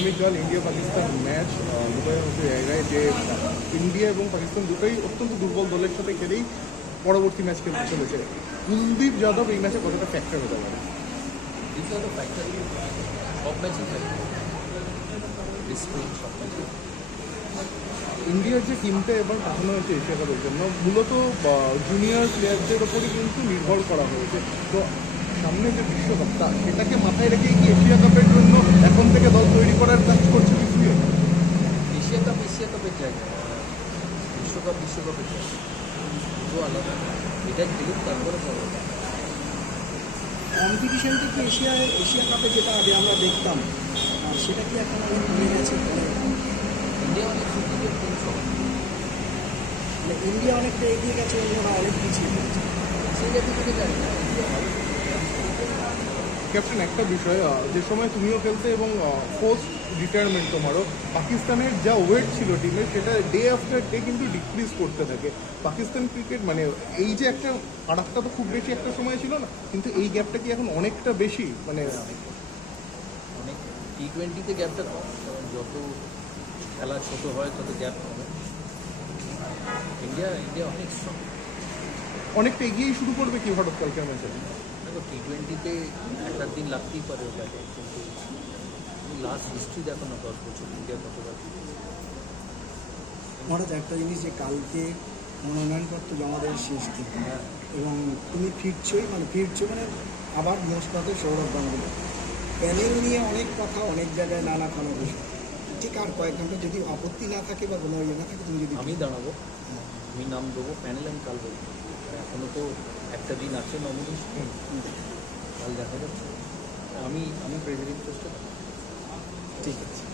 আগামীকাল India Pakistan match দুবাইয়ের মতো জায়গায় যে ইন্ডিয়া এবং পাকিস্তান দুটোই অত্যন্ত দুর্বল দলের সাথে খেলেই পরবর্তী ম্যাচ খেলতে চলেছে। কুলদীপ যাদব এই ম্যাচে কতটা ফ্যাক্টর হতে পারে? সব ইন্ডিয়ার যে টিমটা এবার পাঠানো হয়েছে এশিয়া কাপের জন্য মূলত জুনিয়র প্লেয়ারদের ওপরই কিন্তু নির্ভর করা হয়েছে। তো সামনে যে বিশ্বকাপটা সেটাকে মাথায় রেখে কি এশিয়া কাপের জন্য এখন থেকে দল তৈরি করার কাজ করছে বিসিএ এশিয়া কাপ এশিয়া কাপের জায়গা বিশ্বকাপ বিশ্বকাপের দুটো আলাদা। এটা খেলুক তারপরে পরে কম্পিটিশনটা কি এশিয়া এশিয়া কাপে যেটা আগে আমরা দেখতাম আর সেটা কি এখন অনেক কমে গেছে? ইন্ডিয়া অনেক টিম মানে ইন্ডিয়া অনেকটা এগিয়ে গেছে অন্যরা অনেক পিছিয়ে গেছে সেই জায়গা থেকে জানি না ইন্ডিয়া ভালো। ক্যাপ্টেন একটা বিষয় যে সময় তুমিও খেলতে এবং পোস্ট রিটায়ারমেন্ট তোমারও পাকিস্তানের যা ওয়েট ছিল টিমের সেটা ডে আফটার ডে কিন্তু ডিক্রিজ করতে থাকে। পাকিস্তান ক্রিকেট মানে এই যে একটা ফারাকটা তো খুব বেশি একটা সময় ছিল না কিন্তু এই গ্যাপটা কি এখন অনেকটা বেশি? মানে অনেক টি টোয়েন্টিতে গ্যাপটা কম কারণ যত খেলা ছোট হয় তত গ্যাপ কমে। ইন্ডিয়া ইন্ডিয়া অনেক স্ট্রং অনেকটা এগিয়েই শুরু করবে কি ভারত কালকের ম্যাচে দেখো টি টোয়েন্টিতে একটা দিন লাগতেই পারে ওটাকে কিন্তু লাস্ট হিস্ট্রি দেখো না দশ বছর ইন্ডিয়া কতবার। মহারাজ একটা জিনিস যে কালকে মনোনয়নপত্র জমা দেওয়ার শেষ দিন হ্যাঁ। এবং তুমি ফিরছোই মানে ফিরছো মানে আবার কথা সৌরভ গাঙ্গুলি। প্যানেল নিয়ে অনেক কথা অনেক জায়গায় নানা খানা বিষয়। ঠিক আর কয়েক ঘণ্টা যদি আপত্তি না থাকে বা কোনো ইয়ে না থাকে তুমি যদি আমি দাঁড়াবো আমি নাম দেবো প্যানেল আমি কাল বলব। এখনও তো একটা দিন আছে নমিনেশন কাল দেখা যাচ্ছে। আমি আমি প্রেসিডেন্ট ঠিক আছে।